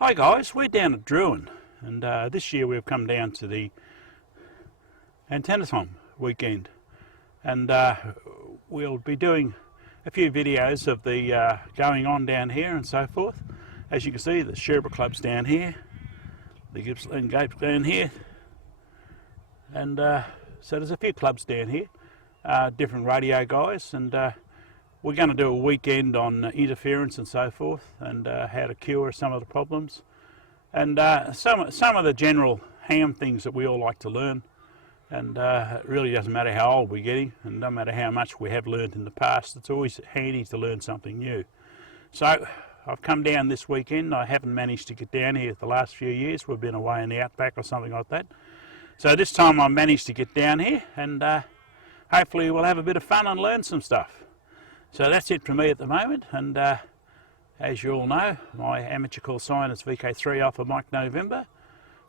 Hi guys, we're down at Druin, and this year we've come down to the Antennathon weekend, and we'll be doing a few videos of the going on down here and so forth. As you can see, the Sherbet Club's down here, the Gippsland Gate's down here, and so there's a few clubs down here, different radio guys, and we're going to do a weekend on interference and so forth, and how to cure some of the problems, and some of the general ham things that we all like to learn. And it really doesn't matter how old we're getting, and no matter how much we have learned in the past, it's always handy to learn something new. So I've come down this weekend. I haven't managed to get down here the last few years. We've been away in the outback or something like that. So this time I managed to get down here, and hopefully we'll have a bit of fun and learn some stuff. So that's it from me at the moment, and as you all know, my amateur call sign is VK3BUF Mike November,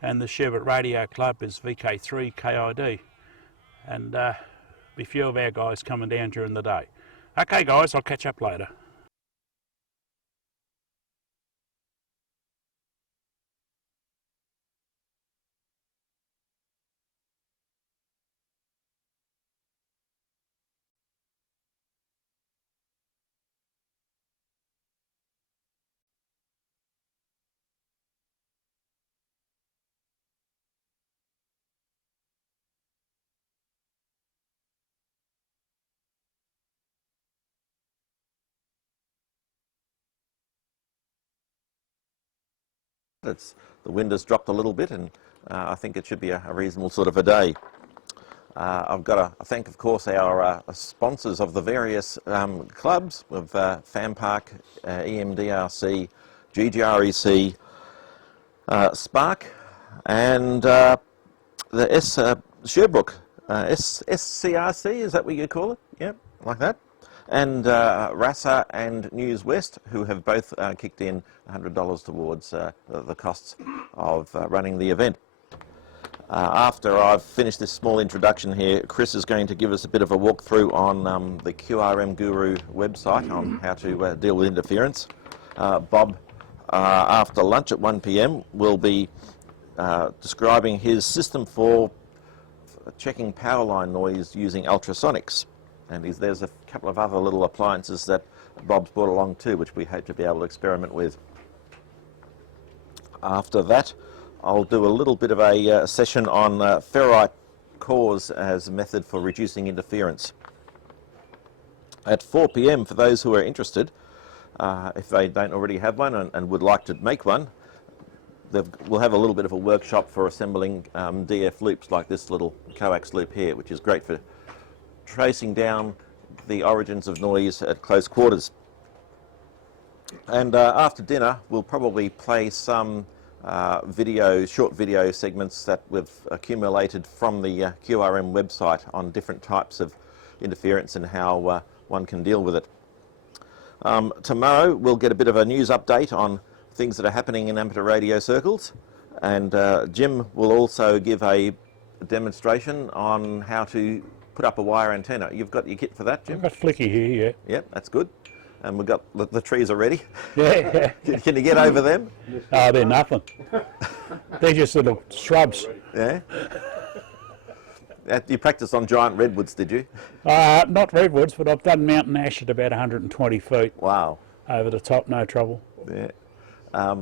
and the Sherbet Radio Club is VK3KID, and be a few of our guys coming down during the day. Okay guys, I'll catch up later. The wind has dropped a little bit, and I think it should be a reasonable sort of a day. I've got to thank, of course, our sponsors of the various clubs of Fan Park, EMDRC, GGREC, Spark, and the Sherbrooke, SCRC, is that what you call it? Yep, like that. And RASA and News West, who have both kicked in $100 towards the costs of running the event. After I've finished this small introduction here, Chris is going to give us a bit of a walkthrough on the QRM Guru website on how to deal with interference. Bob, after lunch at 1 p.m, will be describing his system for checking power line noise using ultrasonics. And there's a couple of other little appliances that Bob's brought along too, which we hope to be able to experiment with. After that, I'll do a little bit of a session on ferrite cores as a method for reducing interference. At 4 p.m, for those who are interested, if they don't already have one and would like to make one, we'll have a little bit of a workshop for assembling DF loops like this little coax loop here, which is great for tracing down the origins of noise at close quarters. And after dinner, we'll probably play some short video segments that we've accumulated from the QRM website on different types of interference and how one can deal with it. Tomorrow, we'll get a bit of a news update on things that are happening in amateur radio circles, and Jim will also give a demonstration on how to put up a wire antenna. You've got your kit for that, Jim? I've got Flicky here, yeah. Yep, that's good. And we've got the trees are ready. Yeah. Can you get over them? Oh, they're nothing. They're just little shrubs. Yeah. You practiced on giant redwoods, did you? Not redwoods, but I've done mountain ash at about 120 feet. Wow. Over the top, no trouble. Yeah.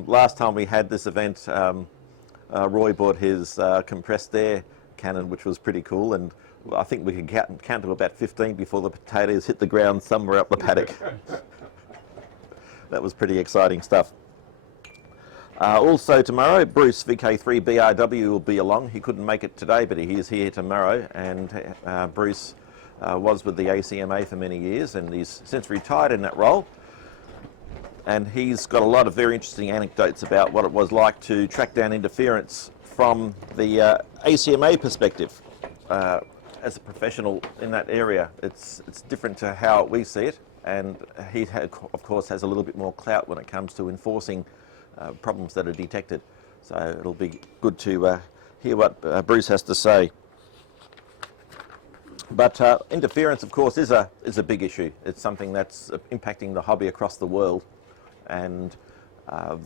Last time we had this event, Roy bought his compressed air cannon, which was pretty cool, and I think we could count to about 15 before the potatoes hit the ground somewhere up the paddock. That was pretty exciting stuff. Also tomorrow, Bruce VK3BRW will be along. He couldn't make it today, but he is here tomorrow, and Bruce was with the ACMA for many years, and he's since retired in that role. And he's got a lot of very interesting anecdotes about what it was like to track down interference from the ACMA perspective. As a professional in that area, it's different to how we see it, and he of course has a little bit more clout when it comes to enforcing problems that are detected. So it'll be good to hear what Bruce has to say. But interference, of course, is a big issue. It's something that's impacting the hobby across the world, and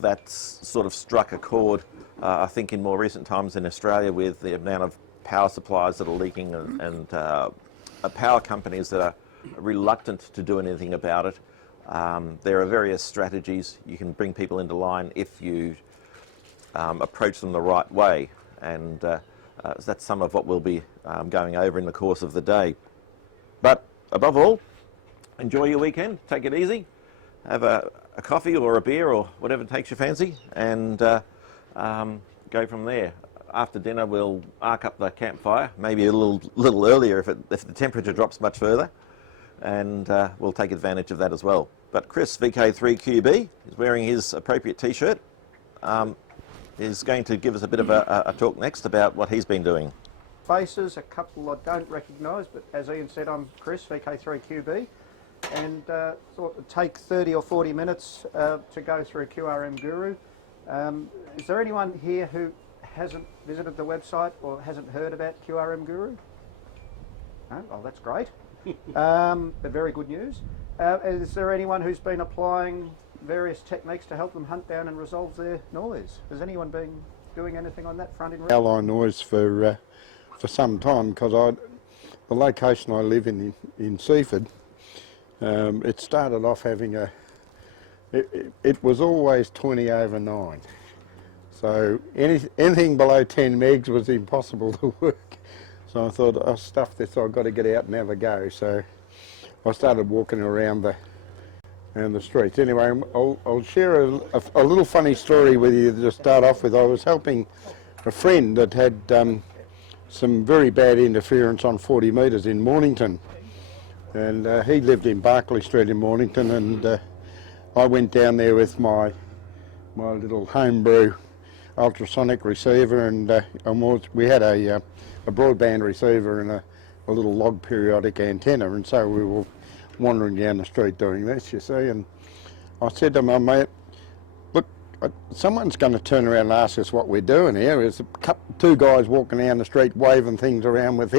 That's sort of struck a chord, I think, in more recent times in Australia with the amount of power supplies that are leaking and power companies that are reluctant to do anything about it. There are various strategies. You can bring people into line if you approach them the right way, and that's some of what we'll be going over in the course of the day. But above all, enjoy your weekend, take it easy, have a coffee or a beer or whatever takes your fancy, and go from there. After dinner we'll arc up the campfire, maybe a little earlier if the temperature drops much further, and we'll take advantage of that as well. But Chris, VK3QB, is wearing his appropriate t-shirt, is going to give us a bit of a talk next about what he's been doing. Faces, a couple I don't recognise, but as Ian said, I'm Chris, VK3QB, and thought it'd take 30 or 40 minutes to go through QRM Guru. Is there anyone here who hasn't visited the website or hasn't heard about QRM Guru? No? Oh, that's great. But very good news. Is there anyone who's been applying various techniques to help them hunt down and resolve their noise? Has anyone been doing anything on that front in Line noise for some time, because the location I live in Seaford, it started off having it was always 20 over 9. So anything below 10 megs was impossible to work. So I thought, oh, stuff this, I've got to get out and have a go. So I started walking around the streets. Anyway, I'll share a little funny story with you to start off with. I was helping a friend that had some very bad interference on 40 metres in Mornington. And he lived in Barclay Street in Mornington, and I went down there with my little homebrew ultrasonic receiver, and we had a broadband receiver and a little log periodic antenna, and so we were wandering down the street doing this, you see, and I said to my mate, look, someone's going to turn around and ask us what we're doing here. There's two guys walking down the street waving things around with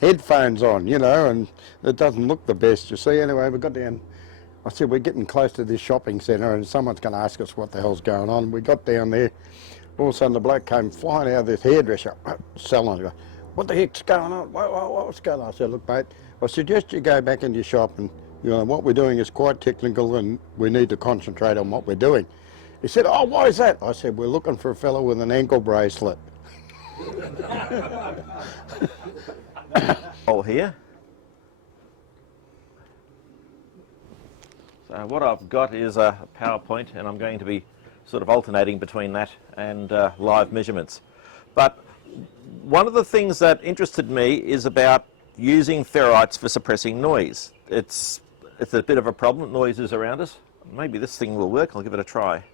headphones on, you know, and it doesn't look the best, you see. Anyway, we got down, I said, we're getting close to this shopping centre and someone's going to ask us what the hell's going on. We got down there, all of a sudden the bloke came flying out of this hairdresser salon. I go, what the heck's going on? What's going on? I said, look mate, I suggest you go back into your shop, and you know what we're doing is quite technical and we need to concentrate on what we're doing. He said, oh, why is that? I said, we're looking for a fellow with an ankle bracelet. All here. So what I've got is a PowerPoint, and I'm going to be sort of alternating between that and live measurements. But one of the things that interested me is about using ferrites for suppressing noise. It's a bit of a problem, noise is around us. Maybe this thing will work, I'll give it a try.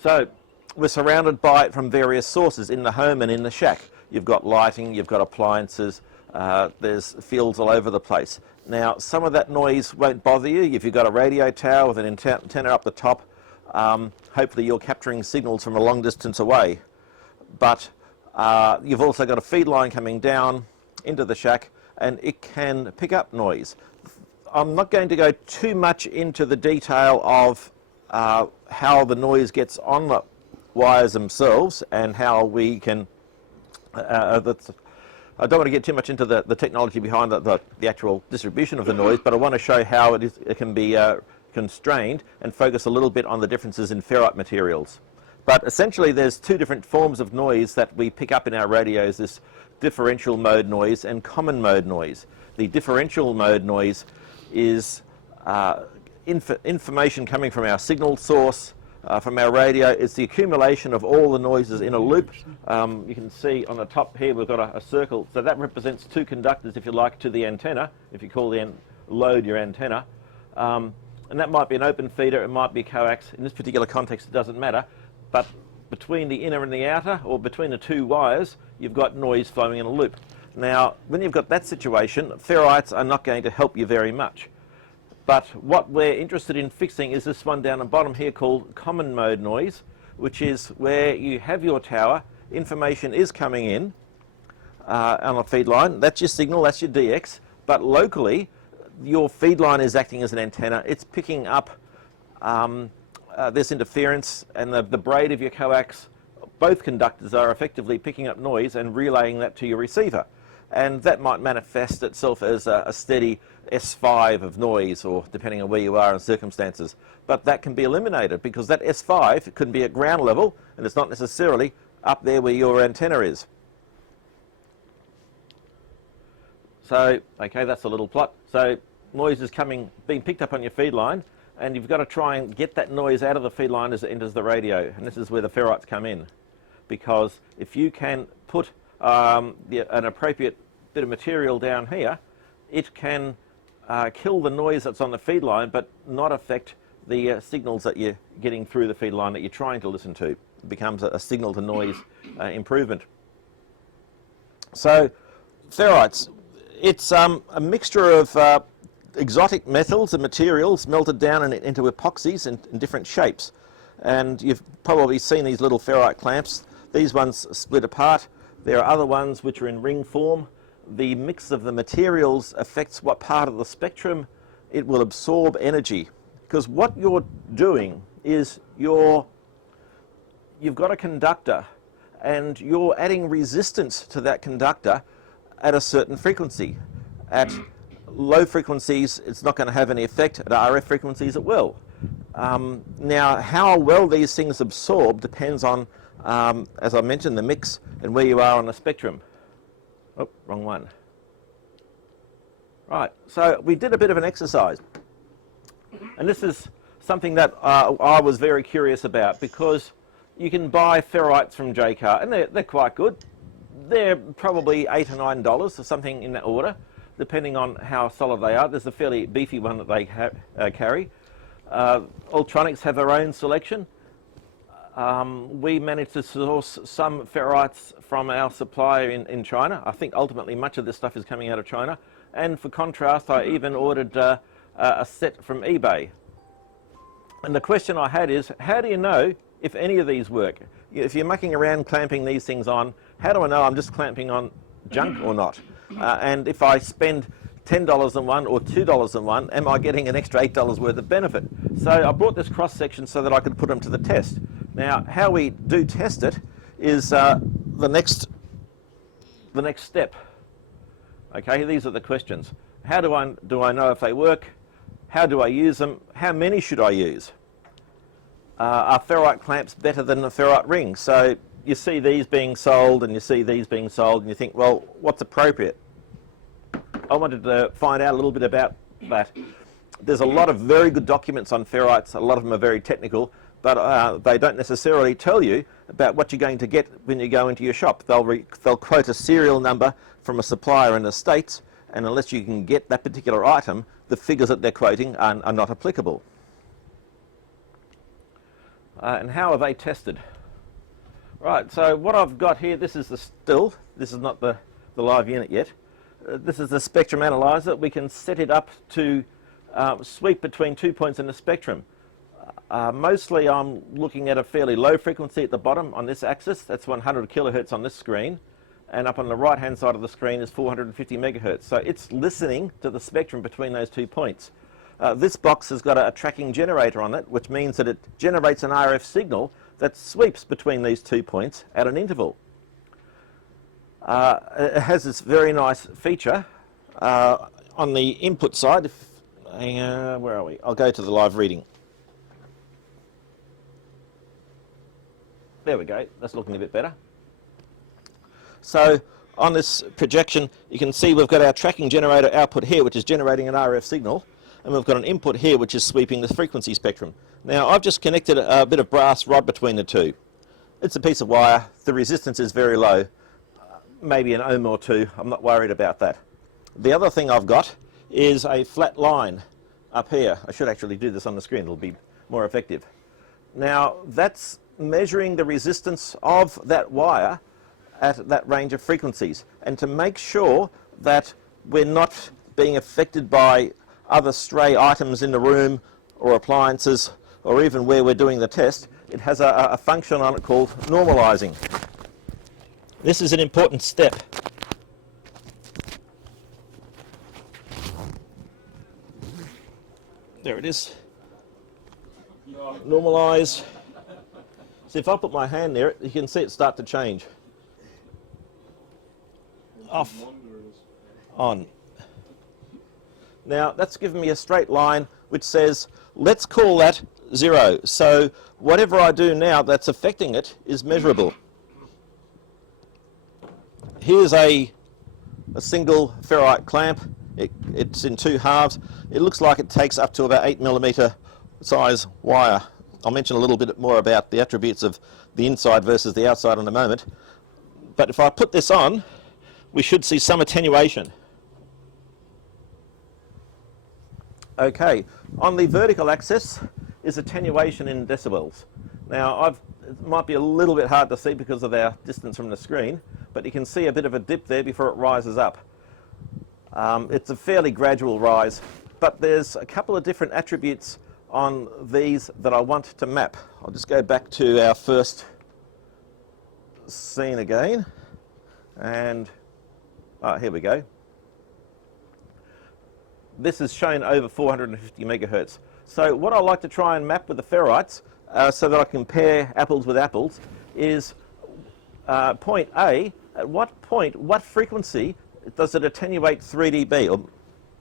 So we're surrounded by it from various sources in the home and in the shack. You've got lighting, you've got appliances, there's fields all over the place. Now some of that noise won't bother you if you've got a radio tower with an antenna up the top. Hopefully you're capturing signals from a long distance away. But you've also got a feed line coming down into the shack, and it can pick up noise. I'm not going to go too much into the detail of how the noise gets on the wires themselves and how we can, I don't want to get too much into the technology behind the actual distribution of the noise, but I want to show how it can be constrained and focus a little bit on the differences in ferrite materials. But essentially there's two different forms of noise that we pick up in our radios, this differential mode noise and common mode noise. The differential mode noise is information coming from our signal source, from our radio. It's the accumulation of all the noises in a loop. You can see on the top here we've got a circle, so that represents two conductors, if you like, to the antenna, if you call the load your antenna. And that might be an open feeder, it might be coax. In this particular context it doesn't matter, but between the inner and the outer, or between the two wires, you've got noise flowing in a loop. Now, when you've got that situation, ferrites are not going to help you very much. But what we're interested in fixing is this one down the bottom here called common mode noise, which is where you have your tower, information is coming in on a feed line, that's your signal, that's your DX, but locally your feed line is acting as an antenna, it's picking up this interference and the braid of your coax, both conductors are effectively picking up noise and relaying that to your receiver. And that might manifest itself as a steady S5 of noise, or depending on where you are in circumstances. But that can be eliminated because that S5 could be at ground level and it's not necessarily up there where your antenna is. So, okay, that's a little plot. So noise is being picked up on your feed line, and you've got to try and get that noise out of the feed line as it enters the radio. And this is where the ferrites come in. Because if you can put an appropriate bit of material down here, it can kill the noise that's on the feed line, but not affect the signals that you're getting through the feed line that you're trying to listen to. It becomes a signal to noise improvement. So ferrites, it's a mixture of exotic metals and materials melted down into epoxies in different shapes. And you've probably seen these little ferrite clamps. These ones split apart. There are other ones which are in ring form. The mix of the materials affects what part of the spectrum it will absorb energy. Because what you're doing is you've got a conductor and you're adding resistance to that conductor at a certain frequency. At low frequencies, it's not going to have any effect. At RF frequencies, it will. Now, how well these things absorb depends on, as I mentioned, the mix and where you are on the spectrum. Oh, wrong one. Right, so we did a bit of an exercise. And this is something that I was very curious about, because you can buy ferrites from JCar, and they're quite good. They're probably $8 or $9 or something in that order, depending on how solid they are. There's a fairly beefy one that they carry. Ultronics have their own selection. We managed to source some ferrites from our supplier in China. I think ultimately much of this stuff is coming out of China. And for contrast, I even ordered a set from eBay. And the question I had is, how do you know if any of these work? If you're mucking around clamping these things on, how do I know I'm just clamping on junk or not? And if I spend $10 on one or $2 on one, am I getting an extra $8 worth of benefit? So I brought this cross section so that I could put them to the test. Now, how we do test it is the next step. Okay, these are the questions. How do I know if they work? How do I use them? How many should I use? Are ferrite clamps better than the ferrite rings? So you see these being sold and you see these being sold and you think, well, what's appropriate? I wanted to find out a little bit about that. There's a lot of very good documents on ferrites. A lot of them are very technical, but they don't necessarily tell you about what you're going to get when you go into your shop. They'll quote a serial number from a supplier in the States, and unless you can get that particular item, the figures that they're quoting are not applicable. And how are they tested? Right, so what I've got here, this is the still. This is not the live unit yet. This is the spectrum analyzer. We can set it up to sweep between 2 points in the spectrum. Mostly I'm looking at a fairly low frequency at the bottom on this axis. That's 100 kilohertz on this screen. And up on the right hand side of the screen is 450 megahertz. So it's listening to the spectrum between those 2 points. This box has got a tracking generator on it, which means that it generates an RF signal that sweeps between these 2 points at an interval. It has this very nice feature on the input side. Where are we? I'll go to the live reading. There we go. That's looking a bit better. So on this projection, you can see we've got our tracking generator output here, which is generating an RF signal, and we've got an input here, which is sweeping the frequency spectrum. Now, I've just connected a bit of brass rod between the two. It's a piece of wire. The resistance is very low, maybe an ohm or two. I'm not worried about that. The other thing I've got is a flat line up here. I should actually do this on the screen. It'll be more effective. Now, that's measuring the resistance of that wire at that range of frequencies. And to make sure that we're not being affected by other stray items in the room or appliances or even where we're doing the test, it has a function on it called normalizing. This is an important step. There it is. Normalise. So if I put my hand near it, you can see it start to change. Off. On. Now that's given me a straight line which says, let's call that 0. So whatever I do now that's affecting it is measurable. Here's a single ferrite clamp. It's in 2 halves. It looks like it takes up to about 8mm size wire. I'll mention a little bit more about the attributes of the inside versus the outside in a moment. But if I put this on, we should see some attenuation. Okay, on the vertical axis is attenuation in decibels. Now it might be a little bit hard to see because of our distance from the screen, but you can see a bit of a dip there before it rises up. It's a fairly gradual rise, but there's a couple of different attributes on these that I want to map. I'll just go back to our first scene again, and here we go. This is shown over 450 megahertz. So what I like to try and map with the ferrites, so that I compare apples with apples, is point A. At what point, what frequency does it attenuate 3 dB, or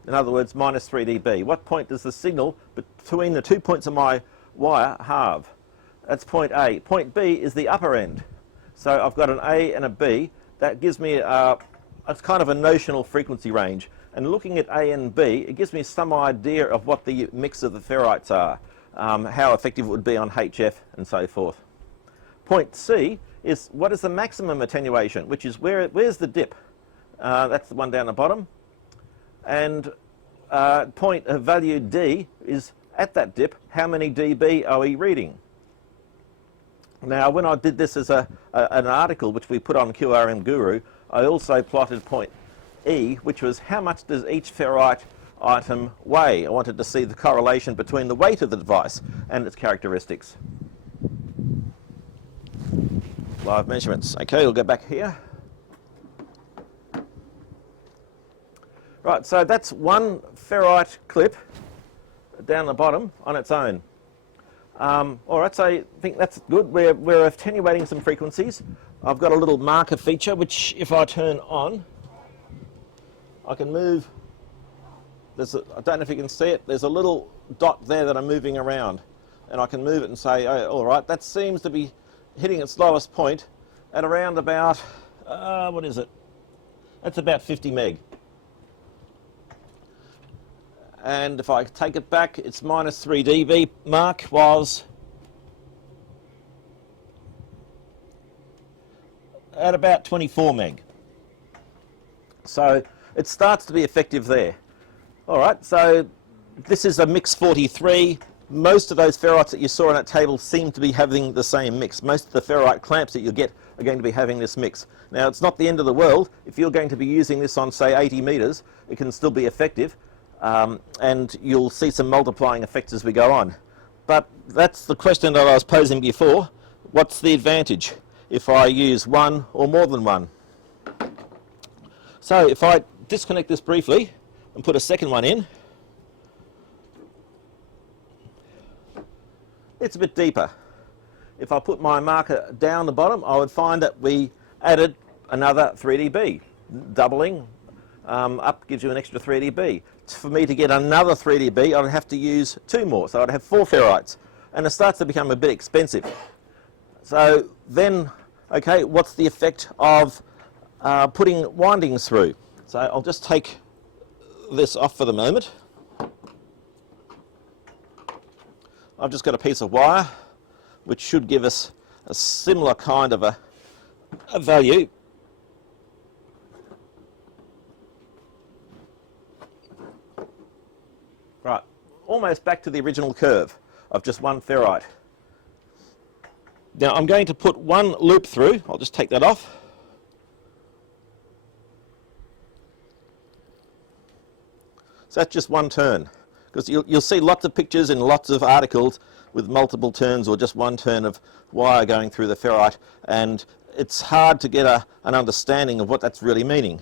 in other words, minus 3 dB? What point does the signal between the 2 points of my wire halve? That's point A. Point B is the upper end. So I've got an A and a B. That gives me it's kind of a notional frequency range. And looking at A and B, it gives me some idea of what the mix of the ferrites are, how effective it would be on HF and so forth. Point C is what is the maximum attenuation, which is where's the dip? That's the one down the bottom. And point value D is at that dip, how many dB are we reading? Now, when I did this as an article which we put on QRM Guru, I also plotted point E, which was how much does each ferrite item weigh. I wanted to see the correlation between the weight of the device and its characteristics. Live measurements. Okay, we'll go back here. Right, so that's one ferrite clip down the bottom on its own. All right, so I think that's good. We're attenuating some frequencies. I've got a little marker feature, which if I turn on, I can move. I don't know if you can see it. There's a little dot there that I'm moving around, and I can move it and say, oh, all right, that seems to be hitting its lowest point at around about, what is it? That's about 50 meg. And if I take it back, its minus 3 dB mark was at about 24 meg. So it starts to be effective there. All right, so this is a mix 43. Most of those ferrites that you saw on that table seem to be having the same mix. Most of the ferrite clamps that you get are going to be having this mix. Now, it's not the end of the world. If you're going to be using this on, say, 80 metres, it can still be effective. And you'll see some multiplying effects as we go on. But that's the question that I was posing before. What's the advantage if I use one or more than one? So if I disconnect this briefly and put a second one in, it's a bit deeper. If I put my marker down the bottom, I would find that we added another 3 dB. Doubling up gives you an extra 3 dB. For me to get another 3 dB, I'd have to use 2 more, so I'd have 4 ferrites, and it starts to become a bit expensive. So then, okay, what's the effect of putting windings through? So I'll just take this off for the moment. I've just got a piece of wire which should give us a similar kind of a value. Right, almost back to the original curve of just one ferrite. Now I'm going to put one loop through. I'll just take that off. So that's just one turn. Because you'll see lots of pictures in lots of articles with multiple turns or just one turn of wire going through the ferrite, and it's hard to get an understanding of what that's really meaning.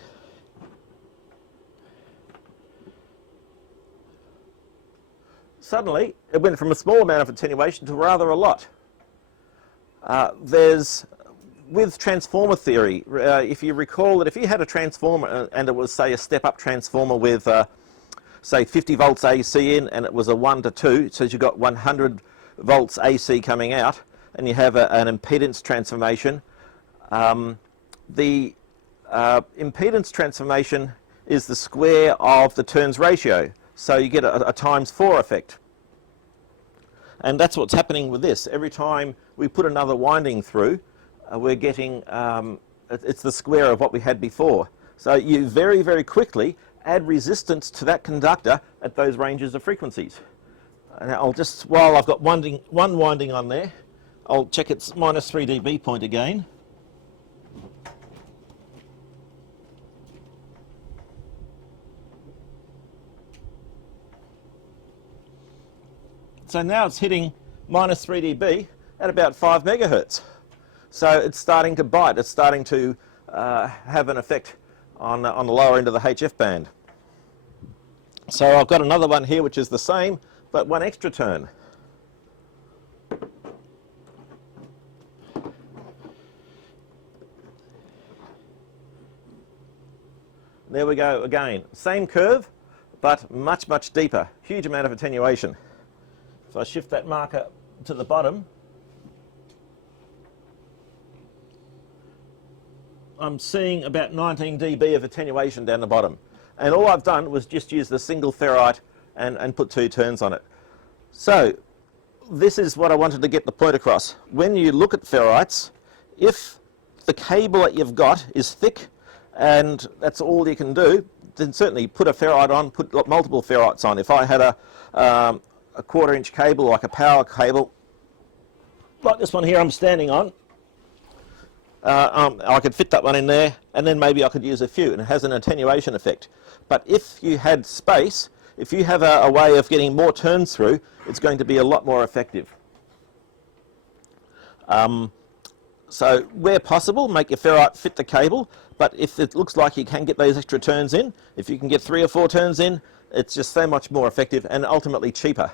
suddenly it went from a small amount of attenuation to rather a lot. With transformer theory, if you recall that if you had a transformer and it was, say, a step-up transformer with, say, 50 volts AC in, and it was a 1 to 2, so you got 100 volts AC coming out, and you have an impedance transformation. The impedance transformation is the square of the turns ratio, so you get a times 4 effect. And that's what's happening with this. Every time we put another winding through, we're getting, it's the square of what we had before. So you very, very quickly add resistance to that conductor at those ranges of frequencies. Now I'll just, while I've got one winding on there, I'll check its minus 3 dB point again. So now it's hitting minus 3 dB at about 5 megahertz. So it's starting to bite, it's starting to have an effect on the lower end of the HF band. So I've got another one here which is the same, but one extra turn. There we go again. Same curve, but much, much deeper. Huge amount of attenuation. If I shift that marker to the bottom, I'm seeing about 19 dB of attenuation down the bottom. And all I've done was just use the single ferrite and put 2 turns on it. So this is what I wanted to get the point across. When you look at ferrites, if the cable that you've got is thick and that's all you can do, then certainly put a ferrite on, put multiple ferrites on. If I had a 1/4 inch cable, like a power cable, like this one here I'm standing on, I could fit that one in there, and then maybe I could use a few, and it has an attenuation effect. But if you had space, if you have a way of getting more turns through, it's going to be a lot more effective. So where possible, make your ferrite fit the cable, but if it looks like you can get those extra turns in, if you can get 3 or 4 turns in, it's just so much more effective and ultimately cheaper.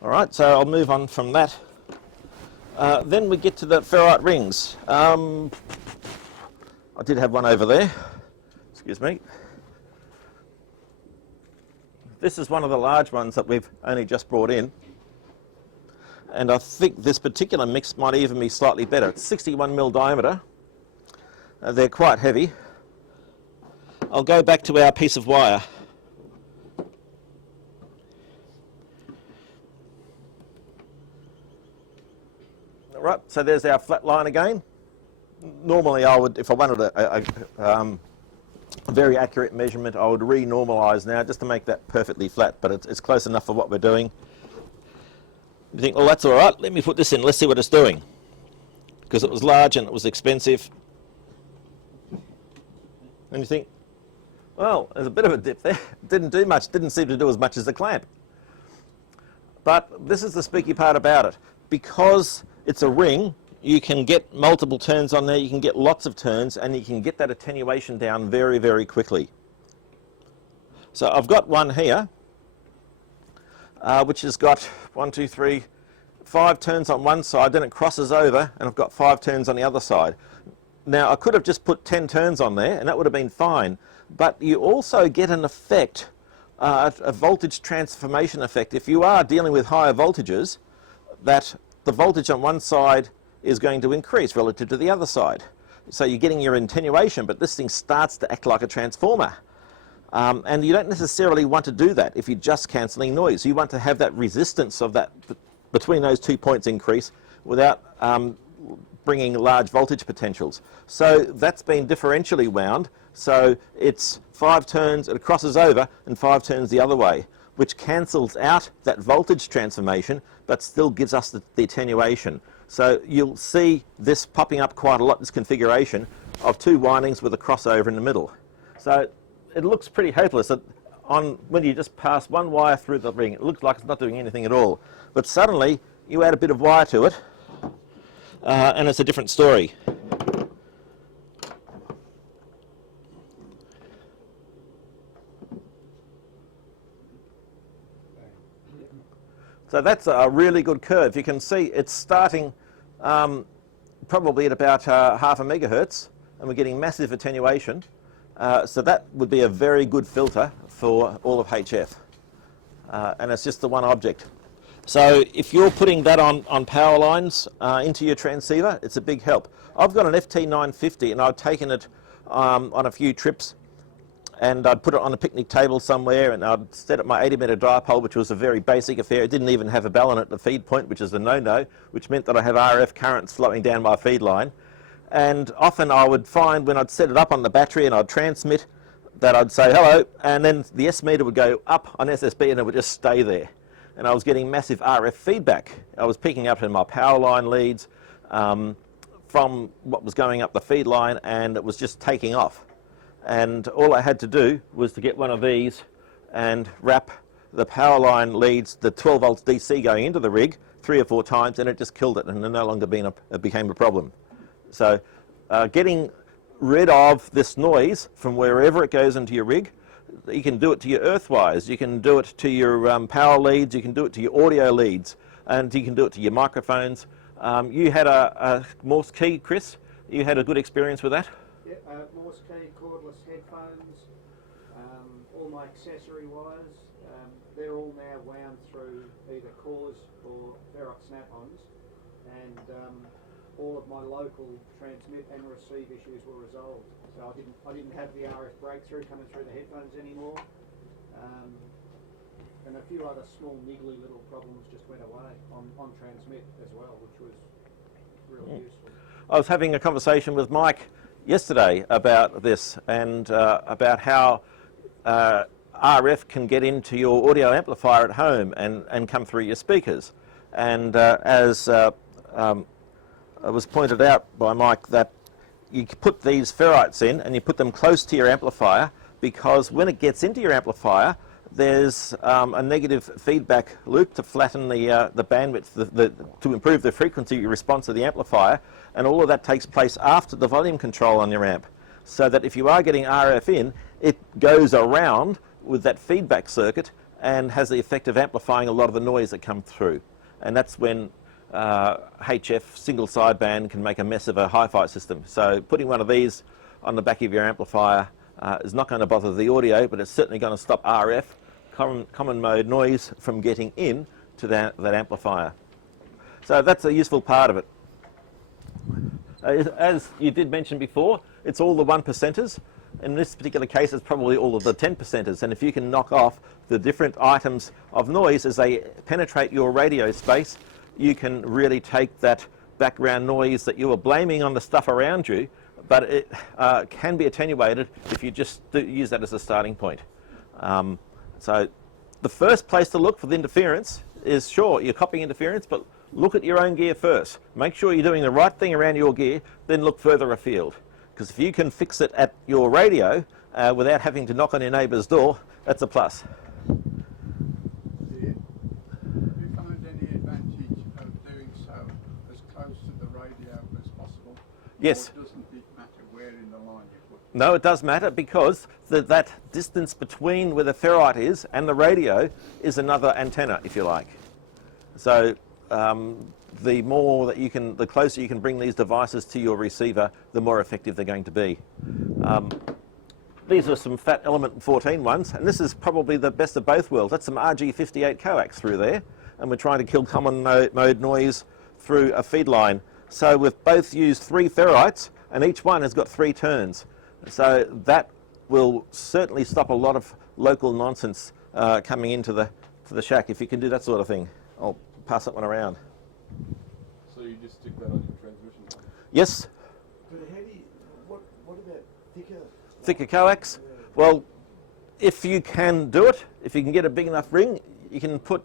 All right, so I'll move on from that. Then we get to the ferrite rings. I did have one over there. Excuse me. This is one of the large ones that we've only just brought in. And I think this particular mix might even be slightly better. It's 61mm diameter. They're quite heavy. I'll go back to our piece of wire. All right, so there's our flat line again. Normally I would, if I wanted a very accurate measurement, I would re-normalise now just to make that perfectly flat, but it's close enough for what we're doing. You think, well, that's all right, let me put this in, let's see what it's doing. Because it was large and it was expensive. And you think, well, there's a bit of a dip there. Didn't do much, didn't seem to do as much as the clamp. But this is the spooky part about it. Because it's a ring, you can get multiple turns on there, you can get lots of turns, and you can get that attenuation down very, very quickly. So I've got one here, which has got 1, 2, 3, 5 turns on one side, then it crosses over, and I've got 5 turns on the other side. Now I could have just put 10 turns on there, and that would have been fine, but you also get an effect, a voltage transformation effect. If you are dealing with higher voltages, that the voltage on one side is going to increase relative to the other side. So you're getting your attenuation, but this thing starts to act like a transformer. And you don't necessarily want to do that if you're just cancelling noise. You want to have that resistance of that between those 2 points increase without bringing large voltage potentials. So that's been differentially wound. So it's 5 turns, it crosses over, and 5 turns the other way, which cancels out that voltage transformation, but still gives us the attenuation. So you'll see this popping up quite a lot, this configuration of 2 windings with a crossover in the middle. So it looks pretty hopeless when you just pass one wire through the ring. It looks like it's not doing anything at all. But suddenly you add a bit of wire to it, and it's a different story. So that's a really good curve. You can see it's starting probably at about half a megahertz, and we're getting massive attenuation. So that would be a very good filter for all of HF. And it's just the one object. So if you're putting that on power lines into your transceiver, it's a big help. I've got an FT950 and I've taken it on a few trips, and I'd put it on a picnic table somewhere, and I'd set up my 80-metre dipole, which was a very basic affair. It didn't even have a balun at the feed point, which is a no-no, which meant that I have RF currents flowing down my feed line. And often I would find when I'd set it up on the battery and I'd transmit that I'd say hello, and then the S meter would go up on SSB and it would just stay there. And I was getting massive RF feedback. I was picking up in my power line leads from what was going up the feed line, and it was just taking off. And all I had to do was to get one of these and wrap the power line leads, the 12 volts DC going into the rig 3 or 4 times, and it just killed it, and it no longer became a problem. So getting rid of this noise from wherever it goes into your rig, you can do it to your earth wires, you can do it to your power leads, you can do it to your audio leads, and you can do it to your microphones. You had a Morse key, Chris. You had a good experience with that? Yeah, Morse key, cordless headphones, all my accessory wires, they're all now wound through either cores or ferrite snap-ons, and all of my local transmit and receive issues were resolved. So I didn't have the RF breakthrough coming through the headphones anymore, and a few other small niggly little problems just went away on transmit as well, which was really useful. I was having a conversation with Mike yesterday about this, and about how RF can get into your audio amplifier at home and come through your speakers. And as it was pointed out by Mike, that you put these ferrites in and you put them close to your amplifier, because when it gets into your amplifier, there's a negative feedback loop to flatten the bandwidth, to improve the frequency response of the amplifier, and all of that takes place after the volume control on your amp, so that if you are getting RF in, it goes around with that feedback circuit and has the effect of amplifying a lot of the noise that comes through. And that's when HF single sideband can make a mess of a hi-fi system. So putting one of these on the back of your amplifier is not going to bother the audio, but it's certainly going to stop RF, common mode noise, from getting in to that amplifier. So that's a useful part of it. As you did mention before, it's all the 1%ers. In this particular case, it's probably all of the 10%ers. And if you can knock off the different items of noise as they penetrate your radio space, you can really take that background noise that you were blaming on the stuff around you, but it can be attenuated if you just use that as a starting point. So the first place to look for the interference is, sure, you're copying interference, but look at your own gear first. Make sure you're doing the right thing around your gear, then look further afield. Because if you can fix it at your radio without having to knock on your neighbour's door, that's a plus. Do you find any advantage of doing so as close to the radio as possible? Yes. Or doesn't it matter where in the line you put it? No, it does matter, because that distance between where the ferrite is and the radio is another antenna, if you like. So the more that you can, the closer you can bring these devices to your receiver, the more effective they're going to be. These are some fat element 14 ones, and this is probably the best of both worlds. That's some RG58 coax through there, and we're trying to kill common mode noise through a feed line. So we've both used 3 ferrites, and each one has got 3 turns. So that will certainly stop a lot of local nonsense coming into the shack, if you can do that sort of thing. I'll pass that one around. So you just stick that on your transmission line? Yes? But how do you, what about thicker? Thicker coax? Well, if you can do it, if you can get a big enough ring, you can put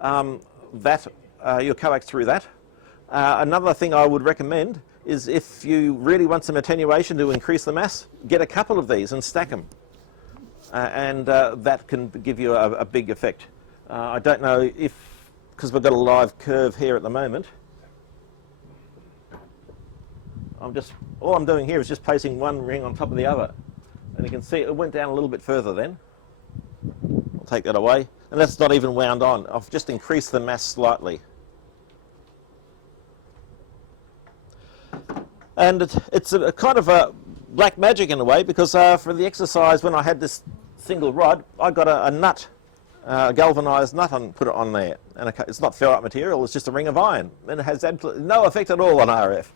your coax through that. Another thing I would recommend is, if you really want some attenuation to increase the mass, get a couple of these and stack them. And that can give you a big effect. I don't know if, because we've got a live curve here at the moment, all I'm doing here is just placing one ring on top of the other. And you can see it went down a little bit further then. I'll take that away. and that's not even wound on. I've just increased the mass slightly. And it's a kind of a black magic in a way, because for the exercise, when I had this single rod, I got a nut, galvanised nut, and put it on there. And it's not ferrite material, it's just a ring of iron. And it has absolutely no effect at all on RF.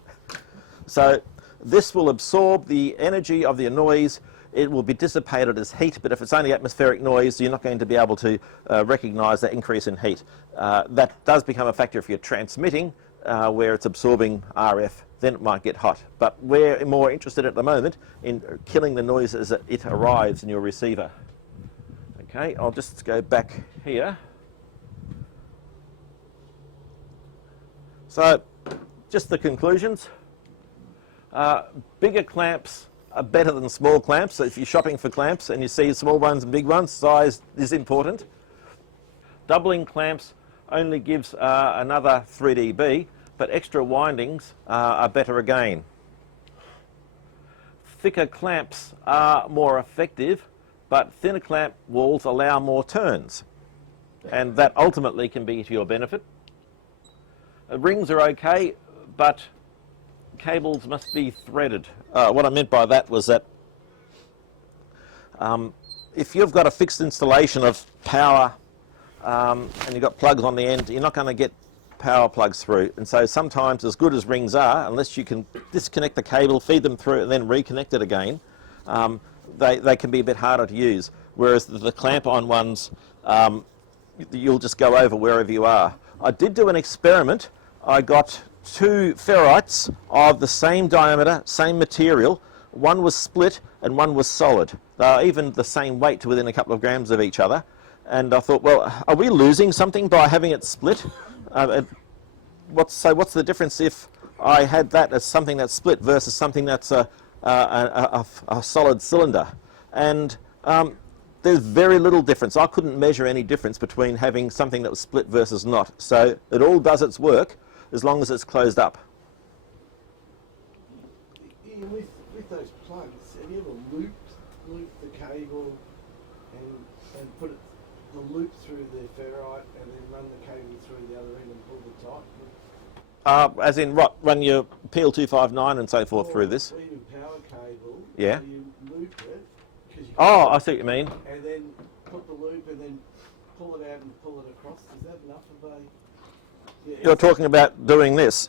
So this will absorb the energy of the noise. It will be dissipated as heat, but if it's only atmospheric noise, you're not going to be able to recognise that increase in heat. That does become a factor if you're transmitting, where it's absorbing RF, then it might get hot. But we're more interested at the moment in killing the noise as it arrives in your receiver. Okay, I'll just go back here. So, just the conclusions. Bigger clamps are better than small clamps. So if you're shopping for clamps and you see small ones and big ones, size is important. Doubling clamps only gives another 3 dB, but extra windings are better again. Thicker clamps are more effective, but thinner clamp walls allow more turns, and that ultimately can be to your benefit. Rings are okay, but cables must be threaded. What I meant by that was that if you've got a fixed installation of power and you've got plugs on the end, you're not going to get power plugs through. And so sometimes, as good as rings are, unless you can disconnect the cable, feed them through and then reconnect it again, they can be a bit harder to use. Whereas the clamp-on ones, you'll just go over wherever you are. I did do an experiment. I got 2 ferrites of the same diameter, same material. One was split and one was solid. They are even the same weight to within a couple of grams of each other. And I thought, well, are we losing something by having it split? What's the difference if I had that as something that's split versus something that's a solid cylinder? And there's very little difference. I couldn't measure any difference between having something that was split versus not. So it all does its work as long as it's closed up. Ian, with those plugs, have you ever looped the cable and put the loop through the ferrite and then run the cable through the other end and pull the tight? As in run your PL259 and so forth through this? Or even power cable. Yeah. So you loop it. Oh, I see what you mean. And then put the loop and then pull it out and pull it across. Is that enough of a... Yeah, You're talking about doing this?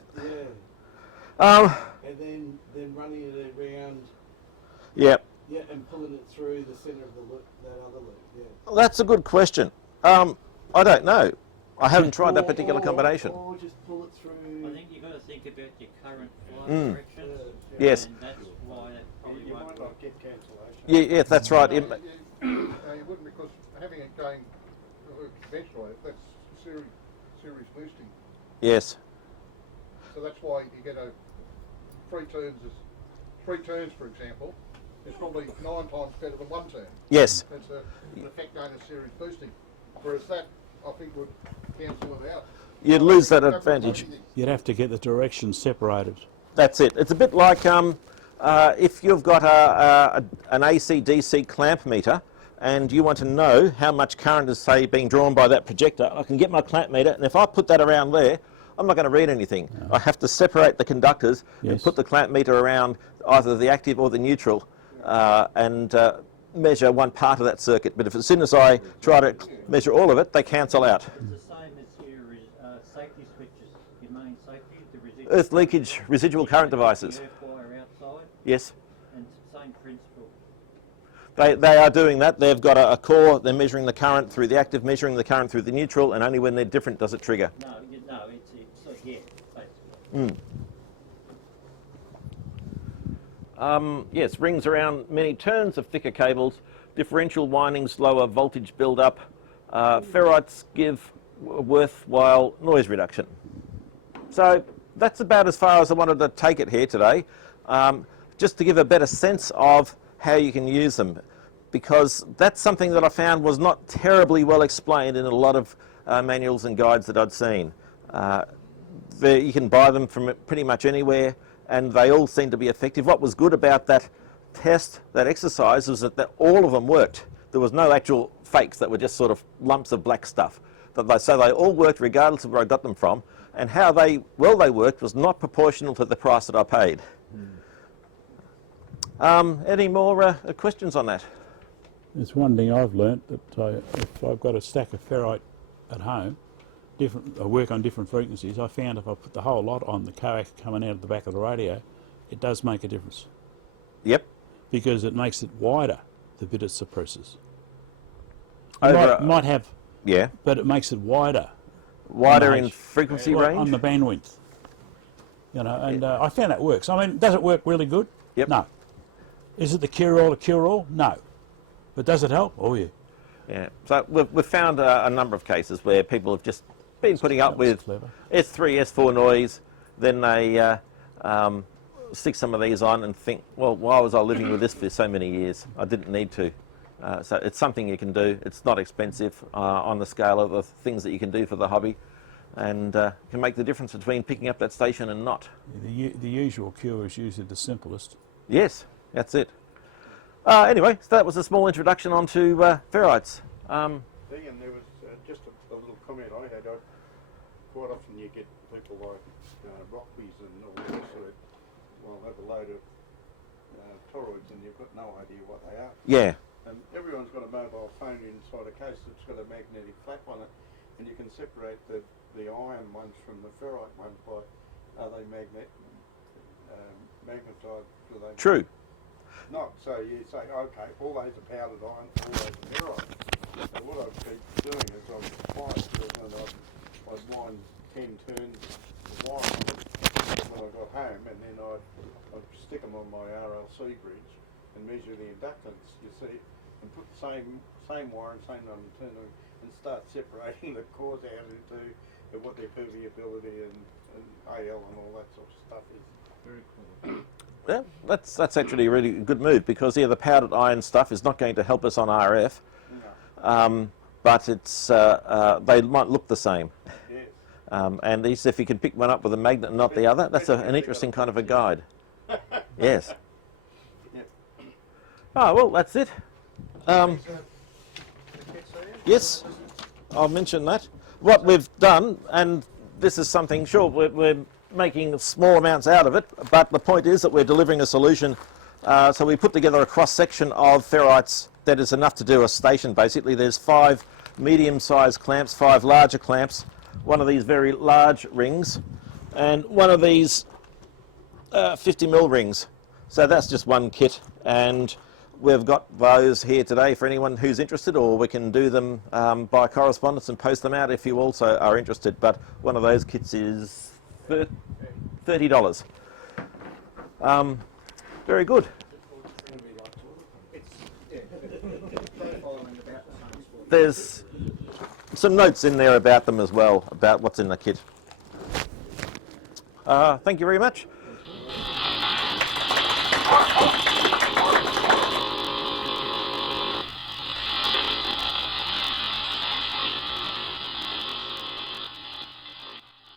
Yeah. And then running it around... Yep. Yeah, and pulling it through the centre of the loop, that other loop, yeah. Well, that's a good question. I don't know. I haven't tried that particular combination. Or just pull it through... I think you've got to think about your current flow direction. Yes. And that's why that probably You won't might work. not get cancellation. Yeah, that's right. You wouldn't, because having it going conventionally, that's series boosting. Yes. So that's why you get a 3 turns, for example, is probably 9 times better than 1 turn. Yes. It's an effect known as series boosting. Whereas that, I think, would cancel it out. You'd lose that advantage. You'd have to get the directions separated. That's it. It's a bit like if you've got an AC/DC clamp meter and you want to know how much current is, say, being drawn by that projector, I can get my clamp meter, and if I put that around there, I'm not going to read anything. No. I have to separate the conductors and put the clamp meter around either the active or the neutral and measure one part of that circuit. But if as soon as I try to measure all of it, they cancel out. It's the same as your safety switches, your main safety, the residual... Earth leakage, residual current devices. The earth wire outside. Yes. And same principle. They are doing that. They've got a core, they're measuring the current through the active, measuring the current through the neutral, and only when they're different does it trigger. No, it's yeah, basically. Yes, rings around many turns of thicker cables, differential windings, lower voltage build-up. Ferrites give worthwhile noise reduction. So that's about as far as I wanted to take it here today, just to give a better sense of how you can use them, because that's something that I found was not terribly well explained in a lot of manuals and guides that I'd seen. You can buy them from pretty much anywhere, and they all seem to be effective. What was good about that test, that exercise, was that all of them worked. There was no actual fakes that were just sort of lumps of black stuff. So they all worked regardless of where I got them from, and how they worked was not proportional to the price that I paid. Any more questions on that? There's one thing I've learnt, that if I've got a stack of ferrite at home, I work on different frequencies, I found if I put the whole lot on the coax coming out of the back of the radio, it does make a difference. Yep. Because it makes it wider, the bit it suppresses. Might have, yeah, but it makes it wider. Wider in frequency range? On the bandwidth. You know, and I found that works. I mean, does it work really good? Yep. No. Is it the cure-all to cure-all? No. But does it help? Oh, yeah. Yeah. So we've found a number of cases where people have just been putting up with clever. S3, S4 noise, then they stick some of these on and think, well, why was I living with this for so many years? I didn't need to. So it's something you can do. It's not expensive on the scale of the things that you can do for the hobby, and can make the difference between picking up that station and not. The usual cure is usually the simplest. Yes, that's it. Anyway, so that was a small introduction onto ferrites. Ian, there was just a little comment I had. Quite often you get people like Rockbees and all the rest of it will have a load of toroids and you've got no idea what they are. Yeah. And everyone's got a mobile phone inside a case that's got a magnetic flap on it, and you can separate the iron ones from the ferrite ones by are they magnetized? Do they True. not? So you say, okay, all those are powdered iron, all those are ferrite. So what I'd keep doing is I'd apply it to it and I'd wind 10 turns of wire on it when I got home, and then I'd stick them on my RLC bridge and measure the inductance, you see, and put the same wire and same number of turns and start separating the cores out into what their permeability and AL and all that sort of stuff is. Very cool. Yeah, that's actually a really good move, because the powdered iron stuff is not going to help us on RF, No. but it's they might look the same. Yes. And if you can pick one up with a magnet and not the other, that's an interesting kind of a guide. Yes. Yep. Oh, well, that's it. Yes, I'll mention that. What we've done, and this is something, sure, we're making small amounts out of it, but the point is that we're delivering a solution. So we put together a cross-section of ferrites that is enough to do a station, basically. There's 5 medium-sized clamps, 5 larger clamps, one of these very large rings, and one of these 50mm rings. So that's just one kit, and we've got those here today for anyone who's interested, or we can do them by correspondence and post them out if you also are interested. But one of those kits is $30. Very good. There's some notes in there about them as well, about what's in the kit. Thank you very much.